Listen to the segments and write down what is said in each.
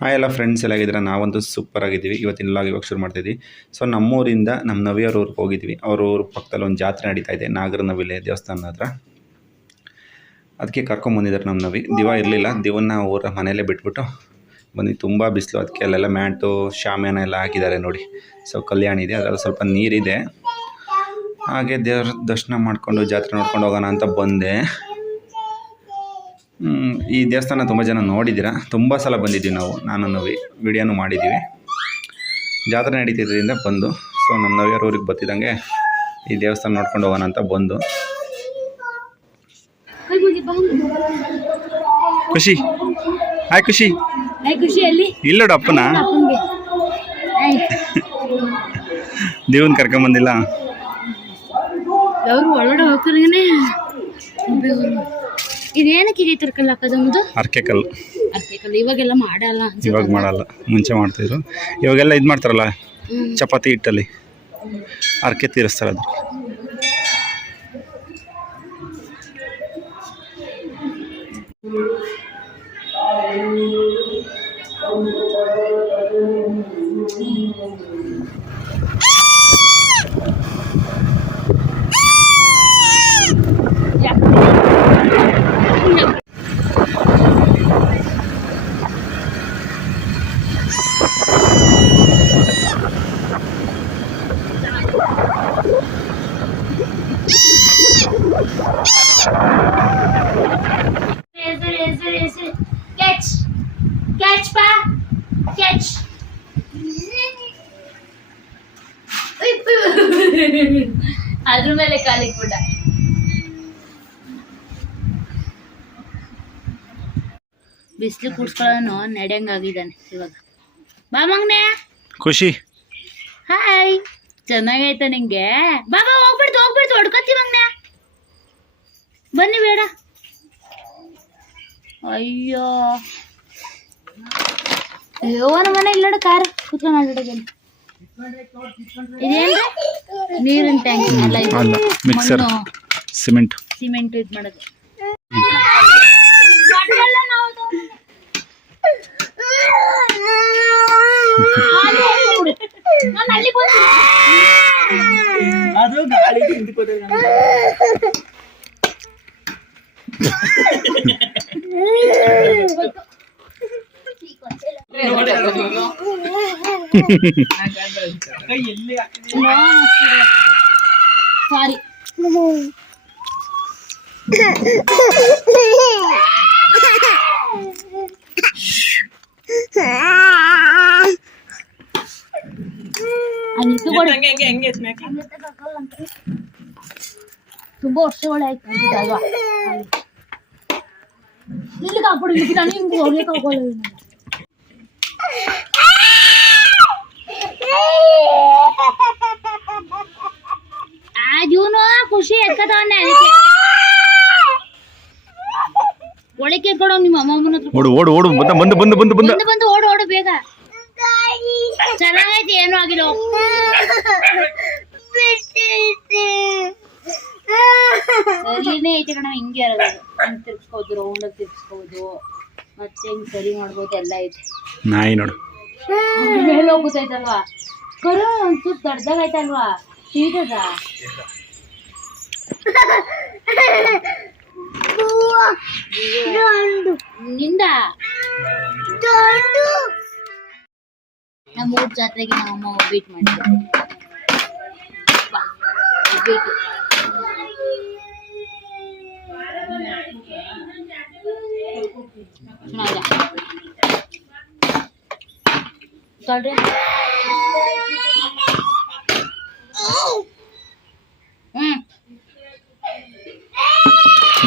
Hi ಎಲ್ಲ friends ಎಲ್ಲ ನಾವಂತೂ ಸೂಪರ್ ಆಗಿದ್ದೀವಿ. ಇವತ್ತಿನ ಲಾಗ್ ಇವಾಗ ಶುರು ಮಾಡ್ತಿದ್ವಿ ಸೊ ನಮ್ಮೂರಿಂದ ನಮ್ಮ ನವಿಯವ್ರ ಊರಿಗೆ ಹೋಗಿದ್ವಿ ಅವ್ರ ಊರ ಪಕ್ಕದಲ್ಲಿ ಒಂದು ಜಾತ್ರೆ ನಡೀತಾ ಇದೆ. ನಾಗರ ನವಿಲೆ ದೇವಸ್ಥಾನದ ಹತ್ರ. ಅದಕ್ಕೆ ಕರ್ಕೊಂಬಂದಿದ್ದಾರೆ ನಮ್ಮ ನವಿ. ದಿವ ಇರಲಿಲ್ಲ. ದಿವನ್ನ ಊರ ಮನೆಯಲ್ಲೇ ಬಿಟ್ಬಿಟ್ಟು ಬಂದು ತುಂಬ ಬಿಸಿಲು. ಅದಕ್ಕೆ ಅಲ್ಲೆಲ್ಲ ಮ್ಯಾಟು ಶಾಮಿಯಾನ ಎಲ್ಲ ಹಾಕಿದ್ದಾರೆ ನೋಡಿ. ಸೊ ಕಲ್ಯಾಣ ಇದೆ. ಅದರಲ್ಲಿ ಸ್ವಲ್ಪ ನೀರಿದೆ. ಹಾಗೆ ದೇವ್ರ ದರ್ಶನ ಮಾಡಿಕೊಂಡು ಜಾತ್ರೆ ನೋಡ್ಕೊಂಡು ಹೋಗೋಣ ಅಂತ ಬಂದೆ. ಈ ದೇವಸ್ಥಾನ ತುಂಬ ಜನ ನೋಡಿದ್ದೀರಾ? ತುಂಬ ಸಲ ಬಂದಿದ್ದೀವಿ ನಾವು. ನಾನು ನವಿ ವಿಡಿಯೋನು ಮಾಡಿದ್ದೀವಿ. ಜಾತ್ರೆ ನಡೀತಿದ್ದರಿಂದ ಬಂದು ಸೊ ನಮ್ಮ ನವಿಯರ ಊರಿಗೆ ಬರ್ತಿದ್ದಂಗೆ ಈ ದೇವಸ್ಥಾನ ನೋಡ್ಕೊಂಡು ಹೋಗೋಣ ಅಂತ ಬಂದು. ಖುಷಿ. ಆಯ್ ಖುಷಿ. ಇಲ್ಲ ಅಪ್ಪನ ದೇವನ್ ಕರ್ಕೊಂಬಂದಿಲ್ಲ ಇದೇನಕ್ಕೆ ಇದೆ ತರ್ಕಲ್ಲ ಹಾಕೋದೊಂದು ಅರ್ಕೆ ಕಲ್ಲು. ಅರ್ಬೇಕಲ್ಲ ಇವಾಗೆಲ್ಲ ಮಾಡಲ್ಲ. ಇವಾಗ ಮಾಡಲ್ಲ. ಮುಂಚೆ ಮಾಡ್ತಿದ್ರು. ಇವಾಗೆಲ್ಲ ಇದು ಮಾಡ್ತಾರಲ್ಲ ಚಪಾತಿ ಹಿಟ್ಟಲ್ಲಿ. ಅರ್ಕೆ ತೀರಿಸ್ತಾರೆ ಅದು ಅದ್ರ ಮೇಲೆ ಕಾಲಿಗೆ ಬಿಡ ಬಿಸಿಲು ಕೂಡ್ಸ್ಕೊಳ್ಳೋನು ನಡೆಯಂಗಾಗಿದ್ದಾನೆ ಇವಾಗ. ಬಾ ಮಗ್ನೆ. ಖುಷಿ. ಹಾಯ್ ಚೆನ್ನಾಗೈತ ನಿಂಗೆ. ಬಾಬಾ ಹೋಗ್ಬಿಡ್ತು ಹೋಗ್ಬಿಡ್ತು ಹೊಡ್ಕೊತಿ ಮಗ್ನೆ. ಬನ್ನಿ ಬೇಡ. ಅಯ್ಯೋ. ಯೋವನ ಮನೆ ಇಲ್ಲ ಕಾರ್ ಕುತ್ಕೊಂಡು ಮಾಡ್ಬಿಡೋದೇನು ಇದೇನ್ರಿ? ನೀರಿನ ಟ್ಯಾಂಕ್ ಅಲ್ಲ ಇದು ಅಲ್ಲ ಮಿಕ್ಸರ್ ಮಣ್ಣು ಸಿಮೆಂಟ್ ಸಿಮೆಂಟ್ ಇದು ಮಾಡೋದು. ಅದು ಕೊಡು. ತುಂಬಾ ವರ್ಷಗಳೇ ಆಯ್ತು ಅಂತಿದ್ದೆ ಅಲ್ವಾ ಇಲ್ಲಿ ಕಾಪಾಡು ಇಲ್ಲಿ ನಾನು ಹಿಂಗೆ ಹೋಗ್ಲಿಕ್ಕೆ ಹೋಗೋಲ್ಲ ಇವನು ಖುಷಿ ಎತ್ಕತವನ್ನೇ ಅದಕ್ಕೆ. ಒಳಗೆ ಎತ್ಕೊಡೋ ನಿಮ್ಮ ಅಮ್ಮಮ್ಮನ ಹತ್ರ. ಓಡು ಓಡು ಓಡು ಬಂದ ಬಂದು ಬಂದು ಬಂದು ಬಂದ. ಬಂದು ಬಂದು ಓಡು ಓಡು ಬೇಗ. ಚೆನ್ನಾಗೈತಿ ಏನೂ ಆಗಿಲ್ಲ. ಸರಿನೇ ಐತೆ ಕಣ ಹಿಂಗೆ ಇರೋದು ಹಿಂಗೆ ತಿರ್ಗಿಸ್ಕೋದು ರೌಂಡಾಗಿ ತಿರ್ಗಿಸ್ಕೋದು ಮತ್ತೆ ಹಿಂಗೆ ಸರಿ ಮಾಡ್ಬೋದು ಎಲ್ಲ ಐತೆ. ನಾಯಿ ನೋಡು. ಮೇಲೆ ಹೋಗುತ್ತೈತಲ್ವಾ ಕರು ಒಂಚೂರು ದಡ್ದಾಗೈತಲ್ವಾ ಸೀಟದ ನಿಂದ ನಮ್ಮ ಊರ್ ಜಾತ್ರೆಗೆ ನಮ್ಮ ಅಮ್ಮ ಒಬ್ಬಿಟ್ಟು ಮಾಡಿದ್ರು ಬಾ, ಒಬ್ಬಿಟ್ಟು ಚೆನ್ನಾಗಿದೆ ತಡ್ರಿ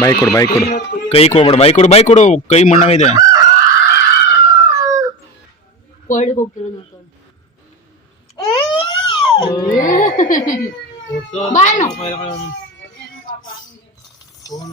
ಬಾಯ್ ಕೊಡು ಬಾಯ್ ಕೊಡು ಕೈ ಕೊಡ್ಬೇಡ ಬಾಯ್ ಕೊಡು ಬಾಯ್ ಕೊಡು ಕೈ ಮಣ್ಣವಿದೆ ಹೋಗ್ತಿರೋದು ಫೋನ್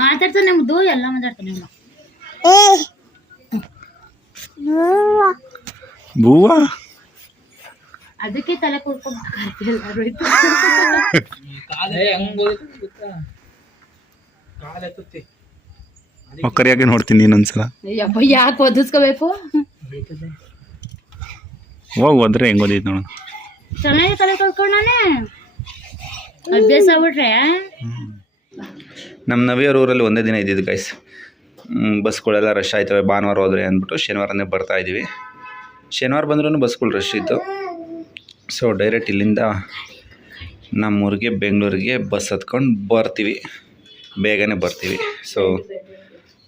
ಮಾತಾಡ್ತಾನೆ ಮುದ್ದು ಎಲ್ಲ ಮಾತಾಡ್ತಾನೆ. ಬೂವಾ? ಅದಕ್ಕೆ ತಲೆ ಕೊಡ್ಕೊಂಡು ಎಲ್ಲರೂ ಇತ್ತು. ಮಕ್ಕರಿಯಾಗೆ ನೋಡ್ತೀನಿ ನೀನೊಂದ್ಸಲ ಯಾಕೆ ಒದಿಸ್ಕೋಬೇಕು? ಹೋಗಿ ಹೋದ್ರೆ ಹೆಂಗ್ ಓದಿದ್ ನೋಡು. ಚೆನ್ನಾಗಿ ತಲೆ ಕೊಡ್ಕೊಂಡಾನೆ ಅಭ್ಯಾಸ ಆಗ್ಬಿಟ್ರೆ? ನಮ್ಮ ನವಿಯರ್ ಊರಲ್ಲಿ ಒಂದೇ ದಿನ ಇದ್ದಿದ್ದು ಗೈಸ್ ಬಸ್ಗಳೆಲ್ಲ ರಶ್ ಆಯ್ತವೆ. ಭಾನುವಾರ ಹೋದ್ರೆ ಅಂದ್ಬಿಟ್ಟು ಶನಿವಾರನೇ ಬರ್ತಾ ಇದ್ದೀವಿ. ಶನಿವಾರ ಬಂದ್ರೂ ಬಸ್ಗಳು ರಶ್ ಇತ್ತು. ಸೊ ಡೈರೆಕ್ಟ್ ಇಲ್ಲಿಂದ ನಮ್ಮೂರಿಗೆ ಬೆಂಗಳೂರಿಗೆ ಬಸ್ ಹತ್ಕೊಂಡು ಬರ್ತೀವಿ. ಬೇಗನೆ ಬರ್ತೀವಿ. ಸೊ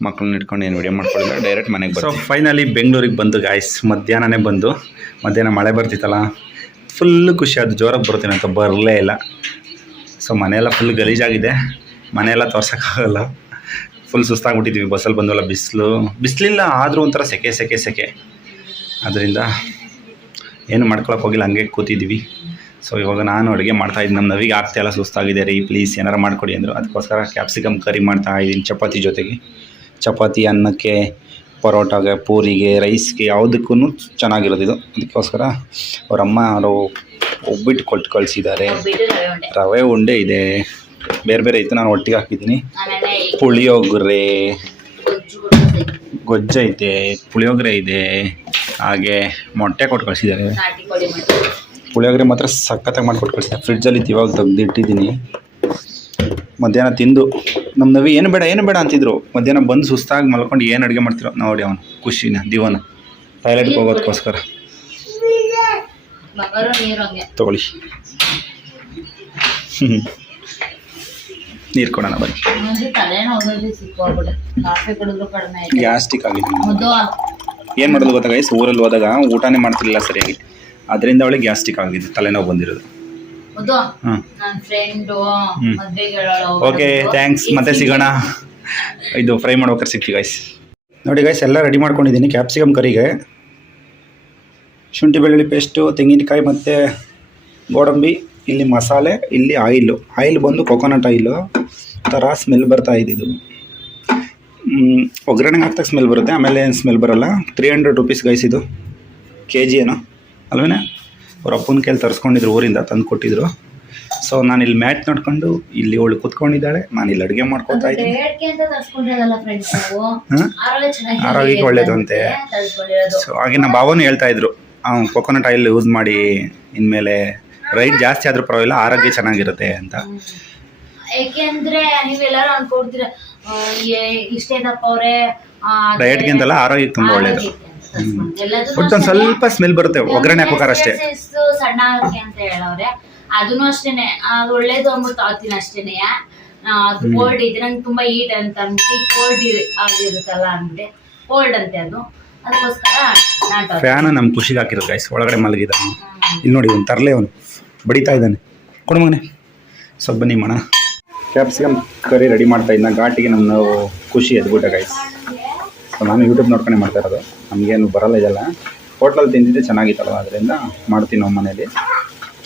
ಮಕ್ಕಳನ್ನ ಇಟ್ಕೊಂಡು ಏನು ವಿಡಿಯೋ ಮಾಡ್ಕೊಳ್ಳಿಲ್ಲ ಡೈರೆಕ್ಟ್ ಮನೆಗೆ ಸೊ ಫೈನಲಿ ಬೆಂಗಳೂರಿಗೆ ಬಂದು ಗಾಯ್ಸ್ ಮಧ್ಯಾಹ್ನನೇ ಬಂದು ಮಧ್ಯಾಹ್ನ ಮಳೆ ಬರ್ತಿತ್ತಲ್ಲ ಫುಲ್ಲು ಖುಷಿ ಅದು ಜೋರಾಗಿ ಬರ್ತೀನಿ ಅಂತ ಬರಲೇ ಇಲ್ಲ. ಸೊ ಮನೆಯೆಲ್ಲ ಫುಲ್ ಗಲೀಜಾಗಿದೆ. ಮನೆಯೆಲ್ಲ ತೋರ್ಸೋಕ್ಕಾಗಲ್ಲ. ಫುಲ್ ಸುಸ್ತಾಗ್ಬಿಟ್ಟಿದ್ವಿ. ಬಸ್ಸಲ್ಲಿ ಬಂದವಲ್ಲ ಬಿಸಿಲು. ಬಿಸಿಲಿಲ್ಲ ಆದರೂ ಒಂಥರ ಸೆಕೆ ಸೆಕೆ ಸೆಕೆ. ಅದರಿಂದ ಏನು ಮಾಡ್ಕೊಳಕ್ಕೆ ಹೋಗಿಲ್ಲ ಹಂಗೆ ಕೂತಿದ್ವಿ. ಸೊ ಇವಾಗ ನಾನು ಅಡುಗೆ ಮಾಡ್ತಾಯಿದ್ದೀನಿ ನಮ್ಮ ನವಿಗೆ ಆಗ್ತಾಯಿಲ್ಲ ಸುಸ್ತಾಗಿದೆ ರೀ ಪ್ಲೀಸ್ ಏನಾರು ಮಾಡಿಕೊಡಿ ಅಂದರು. ಅದಕ್ಕೋಸ್ಕರ ಕ್ಯಾಪ್ಸಿಕಮ್ ಕರಿ ಮಾಡ್ತಾ ಇದ್ದೀನಿ ಚಪಾತಿ ಜೊತೆಗೆ. ಚಪಾತಿ ಅನ್ನಕ್ಕೆ ಪರೋಟಾಗೆ ಪೂರಿಗೆ ರೈಸ್ಗೆ ಯಾವುದಕ್ಕೂ ಚೆನ್ನಾಗಿರೋದು ಇದು. ಅದಕ್ಕೋಸ್ಕರ ಅವರಮ್ಮ ಅವರು ಒಬ್ಬಿಟ್ಟು ಕೊಟ್ಟು ಕಳಿಸಿದ್ದಾರೆ. ರವೆ ಉಂಡೆ ಇದೆ. ಬೇರೆ ಬೇರೆ ಐತೆ ನಾನು ಒಟ್ಟಿಗೆ ಹಾಕಿದ್ದೀನಿ. ಪುಳಿಯೋಗರೆ ಗೊಜ್ಜು ಐತೆ ಪುಳಿಯೋಗರೆ ಇದೆ ಹಾಗೆ ಮೊಟ್ಟೆ ಕೊಟ್ಟು ಕಳಿಸಿದ್ದಾರೆ. ಪುಳಿಯೋಗರೆ ಮಾತ್ರ ಸಖತ್ತಾಗಿ ಮಾಡಿಕೊಟ್ಟು ಕಳಿಸಿದ್ದಾರೆ. ಫ್ರಿಡ್ಜಲ್ಲಿ ಇವಾಗ ತೆಗ್ದಿಟ್ಟಿದ್ದೀನಿ. ಮಧ್ಯಾಹ್ನ ತಿಂದು ನಮ್ಮ ನವಿ ಏನು ಬೇಡ ಏನು ಬೇಡ ಅಂತಿದ್ರು. ಮಧ್ಯಾಹ್ನ ಬಂದು ಸುಸ್ತಾಗಿ ಮಲ್ಕೊಂಡು ಏನು ಅಡುಗೆ ಮಾಡ್ತಿರೋ ನೋಡಿ ಅವನು ಖುಷಿನ ದಿವನ. ಟಾಯ್ಲೆಟ್ಗೆ ಹೋಗೋದಕ್ಕೋಸ್ಕರ ತಗೊಳ್ಳಿ. ಹ್ಞೂ ನೀರು ಕೊಡೋಣ ಬನ್ನಿ. ಗ್ಯಾಸ್ಟಿಕ್ ಆಗಿದೆ ಏನ್ ಮಾಡೋದು ಗೊತ್ತಾ ಗೈಸ್ ಊರಲ್ಲಿ ಹೋದಾಗ ಊಟನೇ ಮಾಡ್ತಿರ್ಲಿಲ್ಲ ಸರಿಯಾಗಿ. ಅದರಿಂದ ಅವಳಿಗೆ ಗ್ಯಾಸ್ಟಿಕ್ ಆಗಿದೆ ತಲೆನೋವು ಬಂದಿರೋದು. ಓಕೆ ಥ್ಯಾಂಕ್ಸ್ ಮತ್ತೆ ಸಿಗೋಣ. ಇದು ಫ್ರೈ ಮಾಡ್ಬೇಕಾರೆ ಸಿಗ್ತೀವಿ ಗೈಸ್ ನೋಡಿ ಗೈಸ್ ಎಲ್ಲ ರೆಡಿ ಮಾಡ್ಕೊಂಡಿದ್ದೀನಿ. ಕ್ಯಾಪ್ಸಿಕಮ್ ಕರಿಗೆ. ಶುಂಠಿ ಬೆಳ್ಳುಳ್ಳಿ ಪೇಸ್ಟು ತೆಂಗಿನಕಾಯಿ ಮತ್ತು ಗೋಡಂಬಿ. ಇಲ್ಲಿ ಮಸಾಲೆ ಇಲ್ಲಿ ಆಯಿಲು ಆಯಿಲ್ ಬಂದು ಕೊಕೊನಟ್ ಆಯಿಲು ಥರ ಸ್ಮೆಲ್ ಬರ್ತಾ ಇದ್ದಿದ್ದು ಒಗ್ಗರಣೆಗೆ ಹಾಕ್ದಾಗ ಸ್ಮೆಲ್ ಬರುತ್ತೆ ಆಮೇಲೆ ಏನು ಸ್ಮೆಲ್ ಬರೋಲ್ಲ. ತ್ರೀ ಹಂಡ್ರೆಡ್ ರುಪೀಸ್ ಗೈಸ್ ಇದು. ಕೆ ಜಿ ಏನೋ. ಅಲ್ವೇನೆ? ಅವ್ರ ಅಪ್ಪನ ಕೈಲಿ ತರಿಸ್ಕೊಂಡಿದ್ರು ಊರಿಂದ ತಂದು ಕೊಟ್ಟಿದ್ರು. ಸೊ ನಾನು ಇಲ್ಲಿ ಮ್ಯಾಚ್ ನೋಡ್ಕೊಂಡು ಇಲ್ಲಿ ಅವಳು ಕೂತ್ಕೊಂಡಿದ್ದಾಳೆ. ನಾನು ಇಲ್ಲಿ ಅಡುಗೆ ಮಾಡ್ಕೊತಾ ಇದ್ದೀನಿ. ಆರೋಗ್ಯಕ್ಕೆ ಒಳ್ಳೇದು ಅಂತೆ. ಸೊ ಹಾಗೆ ನಮ್ಮ ಭಾವನು ಹೇಳ್ತಾ ಇದ್ರು. ಕೊಕೊನಟ್ ಆಯಿಲ್ ಯೂಸ್ ಮಾಡಿ ಇನ್ಮೇಲೆ ರೈಟ್ ಜಾಸ್ತಿ ಆದ್ರೂ ಪರವಾಗಿಲ್ಲ ಆರೋಗ್ಯ ಚೆನ್ನಾಗಿರುತ್ತೆ ಅಂತ. ಯಾಕೆಂದ್ರೆ ನೀವೆಲ್ಲರೂ ಅನ್ಕೊಡ್ತೀರ ಆ, ಏ- ಇಷ್ಟೇ ದಪ್ಪ ಅವ್ರೆ ಡಯಟ್ಗೆ ಅಂತಲ್ಲ ಆರೋಗ್ಯಕ್ಕೆ ತುಂಬ ಒಳ್ಳೇದು. ಬಟ್ ಒಂದು ಸ್ವಲ್ಪ ಸ್ಮೆಲ್ ಬರುತ್ತೆ ಒಗ್ಗರಣೆ ಹಾಕೋಕಾರ ಅಷ್ಟೇ. ಸಣ್ಣ ಅಂತ ಹೇಳವ್ರೆ. ಅದನ್ನು ಅಷ್ಟೇನೆ ಅದು ಒಳ್ಳೇದು ಅಂದ್ಬಿಟ್ಟು ತಾಳ್ತೀನಿ ಅಷ್ಟೇನೆ. ಅದು ಕೋಲ್ಡ್ ಇದೆ ನಂಗೆ ತುಂಬಾ ಹೀಟ್ ಅಂತ ಅಂದ್ಬಿಟ್ಟು ಕೋಲ್ಡ್ ಆಗಿರುತ್ತಲ್ಲ ಅಂದ್ಬಿಟ್ಟು ಕೋಲ್ಡ್ ಅಂತೆ ಅದು. ಅದಕ್ಕೋಸ್ಕರ ಫ್ಯಾನ್ ನಮ್ಮ ಖುಷಿಗೆ ಹಾಕಿರೋದು ಗೈಸ್ ಒಳಗಡೆ ಮಲಗಿದ ಇಲ್ಲಿ ನೋಡಿ ಒಂದು ತರಲೆ ಅವನು. ಬಡಿತಾ ಇದ್ದಾನೆ. ಕೊಡು ಮಗನೆ. ಸ್ವಲ್ಪ ಬನ್ನಿ ಮಣ ಕ್ಯಾಪ್ಸಿಕಮ್ ಕರಿ ರೆಡಿ ಮಾಡ್ತಾ ಇದ್ದ ಘಾಟಿಗೆ ನಮ್ಮ ನಾವು ಖುಷಿ ಎದ್ಬಿಟ್ಟೆ ಗೈಸ್ ಸೊ ನಾನು ಯೂಟ್ಯೂಬ್ ನೋಡ್ಕೊಂಡೆ ಮಾಡ್ತಾ ಇರೋದು. ನಮಗೇನು ಬರಲ್ಲ ಇದೆಲ್ಲ. ಹೋಟ್ಲಲ್ಲಿ ತಿಂದಿದ್ದೆ ಚೆನ್ನಾಗಿತ್ತಲ್ಲ ಅದರಿಂದ ಮಾಡ್ತೀನಿ ನಮ್ಮ ಮನೇಲಿ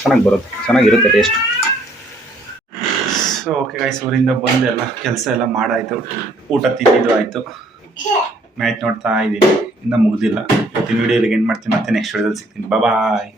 ಚೆನ್ನಾಗಿ ಬರುತ್ತೆ. ಚೆನ್ನಾಗಿರುತ್ತೆ ಟೇಸ್ಟ್ ಸೊ ಓಕೆ ಗೈಸ್ ಊರಿಂದ ಬಂದು ಎಲ್ಲ ಕೆಲಸ ಎಲ್ಲ ಮಾಡಾಯಿತು. ಊಟ ತಿಂದಿದ್ದು ಆಯಿತು. ಮ್ಯಾಚ್ ನೋಡ್ತಾ ಇದ್ದೀನಿ. ಇನ್ನೂ ಮುಗಿದಿಲ್ಲ. ಇವತ್ತಿನ ವೀಡಿಯೋಲಿಗೆ ಏನು ಮಾಡ್ತೀನಿ. ಮತ್ತೆ ನೆಕ್ಸ್ಟ್ ವೀಡಿಯೋದಲ್ಲಿ ಸಿಗ್ತೀನಿ. ಬಾಯ್